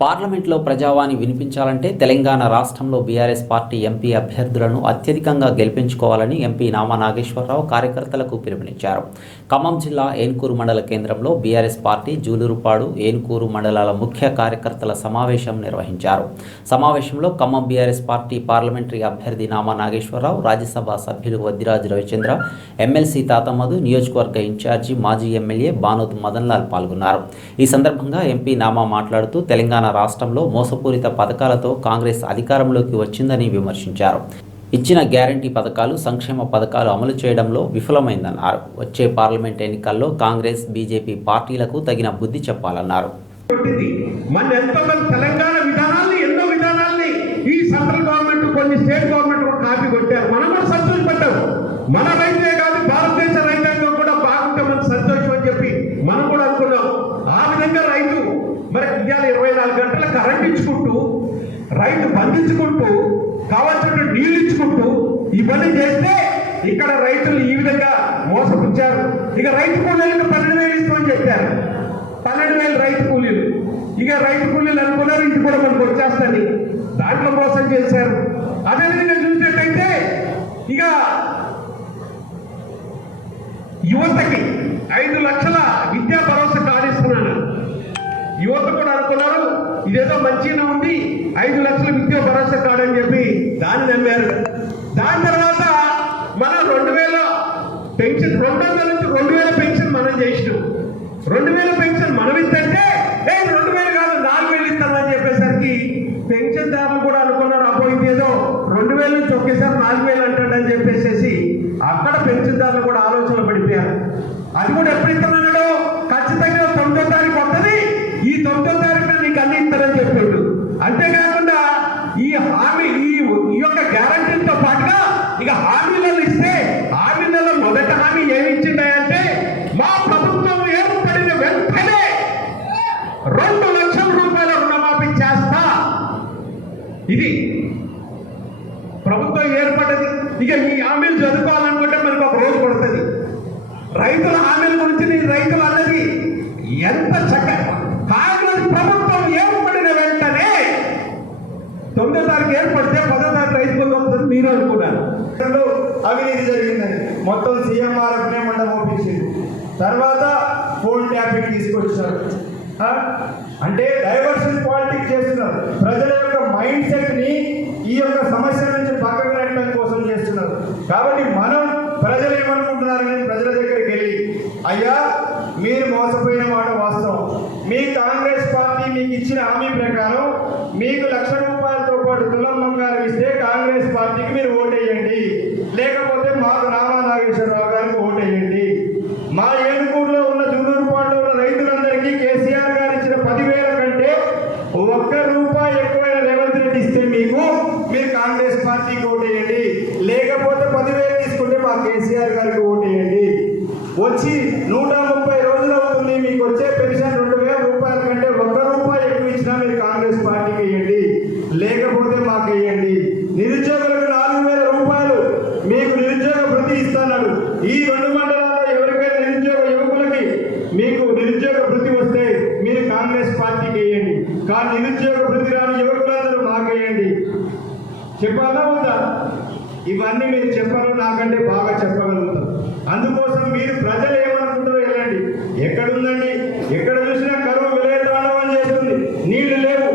పార్లమెంట్లో ప్రజావాణి వినిపించాలంటే తెలంగాణ రాష్ట్రంలో BRS party MP అభ్యర్థులను అత్యధికంగా గెలిపించుకోవాలని ఎంపీ నామా నాగేశ్వరరావు కార్యకర్తలకు పిలుపునిచ్చారు. ఖమ్మం జిల్లా ఏన్కూరు మండల కేంద్రంలో బీఆర్ఎస్ పార్టీ జూలూరుపాడు ఏన్కూరు మండలాల ముఖ్య కార్యకర్తల సమావేశం నిర్వహించారు. సమావేశంలో ఖమ్మం బీఆర్ఎస్ పార్టీ పార్లమెంటరీ అభ్యర్థి నామా నాగేశ్వరరావు రాజ్యసభ సభ్యులు వద్దిరాజు రవిచంద్ర ఎమ్మెల్సీ తాతమధు నియోజకవర్గ ఇన్ఛార్జి మాజీ ఎమ్మెల్యే బానోత్ మదన్లాల్ పాల్గొన్నారు. ఈ సందర్భంగా ఎంపీ నామా మాట్లాడుతూ తెలంగాణ రాష్ట్రంలో మోసపూరిత పథకాలతో కాంగ్రెస్ అధికారంలోకి వచ్చిందని విమర్శించారు. ఇచ్చిన గ్యారంటీ పథకాలు సంక్షేమ పథకాలు అమలు చేయడంలో విఫలమైందన్నారు. వచ్చే పార్లమెంట్ ఎన్నికల్లో కాంగ్రెస్ బీజేపీ పార్టీలకు తగిన బుద్ధి చెప్పాలన్నారు. తెలంగాణ విధానాల్ని ఎన్నో విధానాల్ని ఈ సెంట్రల్ గవర్నమెంట్ కొన్ని స్టేట్ గవర్నమెంట్ కాపీ కొట్టారు. మనం మన నాలుగు గంటల కరెంట్ ఇచ్చుకుంటూ రైతు బంధించుకుంటూ కావాల్సిన నీళ్ళు ఇచ్చుకుంటూ ఇవన్నీ చేస్తే ఇక్కడ రైతులు ఈ విధంగా మోసపుచ్చారు. ఇక రైతు కూలీలకు పన్నెండు వేలు ఇస్తామని చెప్పారు. పన్నెండు వేలు రైతు కూలీలు. ఇక రైతు కూలీలు అనుకున్నారు ఇంటి కూడా మనకు వచ్చేస్తుంది. దాంట్లో మోసం చేశారు. అదేవిధంగా చూసినట్టయితే ఇక యువతకి అని చెప్పి దాన్ని నమ్మారు. దాని తర్వాత మనం రెండు వేల పెన్షన్ రెండు వందల నుంచి రెండు వేల పెన్షన్ మనం చేసినాం. రెండు వేల పెన్షన్ మనం ఇద్దంటే ఏ రెండు వేలు కాదు నాలుగు వేలు ఇస్తామని చెప్పేసరికి పెన్షన్ దారులు కూడా అనుకున్నారు. అబ్బో ఇదేదో రెండు వేల నుంచి ఒకేసారి నాలుగు వేలు అంటాడని చెప్పేసేసి అక్కడ పెన్షన్ దారులు కూడా ఆలోచన పడిపోయారు. అది కూడా ఎప్పుడు ఇస్తున్నాడు ఇది ప్రభుత్వం ఏర్పడ్డది. ఇక మీ హామీలు చదువుకోవాలనుకుంటే మనకు ఒక రోజు పడుతుంది. రైతుల హామీల గురించి నేను రైతులు అన్నది ఎంత చక్క కాంగ్రెస్ ప్రభుత్వం ఏర్పడిన వెంటనే తొమ్మిదో తారీఖు ఏర్పడితే పదో తారీఖు రైతు బంధు వస్తుంది మీరు అనుకున్నారు. అవినీతి జరిగిందని మొత్తం సీఎంఆర్ఎఫ్నే మండలం ఒప్పించింది తర్వాత ఫోన్ ట్యాపింగ్ తీసుకొచ్చారు. అంటే డైవర్షన్ పాలిటిక్స్ చేస్తున్నారు. ప్రజల యొక్క మైండ్ సెట్ని ఈ యొక్క సమస్య నుంచి పక్కకు నెట్టడం కోసం చేస్తున్నారు. కాబట్టి మనం ప్రజలు ఏమనుకుంటున్నారని ప్రజల దగ్గరికి వెళ్ళి అయ్యా మీరు మోసపోయిన మాట వాస్తవం. మీ కాంగ్రెస్ పార్టీ మీకు ఇచ్చిన హామీ ప్రకారం మీకు లక్ష రూపాయలతో పాటు తులం బంగారం ఇస్తే కాంగ్రెస్ పార్టీకి మీరు ఓటేయండి. లేకపోతే మాకు నామా నాగేశ్వరరావు గారికి ఓటేయండి మా ఏనుగూరులో ఉన్న జూలూరుపాడులో ఉన్న రైతులందరికీ కేసీఆర్ గారు ఇచ్చిన పదివేల కంటే ఒక్క రూపాయి ఎక్కువైన రేవంత్ రెడ్డి ఇస్తే మీకు మీరు కాంగ్రెస్ పార్టీకి ఓటేయండి. లేకపోతే పదివేలు తీసుకుంటే మా కేసీఆర్ గారికి ఓటేయండి. వచ్చి నూట ముప్పై రోజులు అవుతుంది. మీకు వచ్చే పెన్షన్ రెండు వేల రూపాయల కంటే ఒక్క రూపాయి ఎక్కువ ఇచ్చినా మీరు కాంగ్రెస్ పార్టీకి వేయండి. లేకపోతే మాకు వేయండి. నిరుద్యోగులకు నాలుగు వేల రూపాయలు మీకు నిరుద్యోగ వృత్తి ఇస్తాను ఈ రెండు మండలాల్లో ఎవరికైనా నిరుద్యోగ యువకులకి మీకు నిరుద్యోగ వృత్తి వస్తే మీరు కాంగ్రెస్ పార్టీకి వేయండి. కానీ నిరుద్యోగ వృత్తి రాని యువకులందరూ మాకు వేయండి. చెప్పాలా ఉందా ఇవన్నీ మీరు చెప్పరు నాకంటే బాగా చెప్పగలుగుతారు. అందుకోసం మీరు ప్రజలు ఏమనుకుంటారో వెళ్ళండి. ఎక్కడుందండి? ఎక్కడ చూసినా కరువు విలయతాండవం చేస్తుంది. నీళ్ళు లేవు.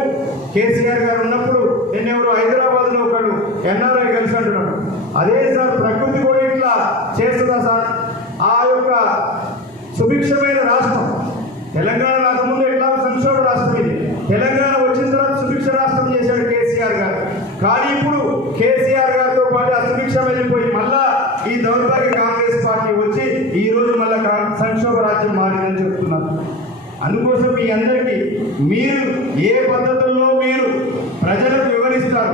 కేసీఆర్ గారు ఉన్నప్పుడు నిన్నెవరు హైదరాబాద్లో ఒకడు ఎన్ఆర్ఐ కలిసి అంటున్నాడు. అదే సార్ ప్రకృతి కూడా ఇట్లా చేస్తుందా సార్ ఆ యొక్క సుభిక్షమైన రాష్ట్రం తెలంగాణ రాకముందు ఎట్లా సంక్షోభ రాష్ట్రం ఇది తెలంగాణ వచ్చిన తర్వాత సుభిక్ష రాష్ట్రం చేశాడు కేసీఆర్ గారు కానీ ఇప్పుడు కేసీఆర్ గారితో పాటు ఆ వెళ్ళిపోయి మళ్ళా ఈ దౌర్భాగ్య కాంగ్రెస్ పార్టీ వచ్చి ఈ రోజు మళ్ళా కా- సంక్షోభ రాజ్యం మారిందని చెప్తున్నారు. అందుకోసం మీ అందరికీ మీరు ఏ పద్ధతుల్లో మీరు ప్రజలకు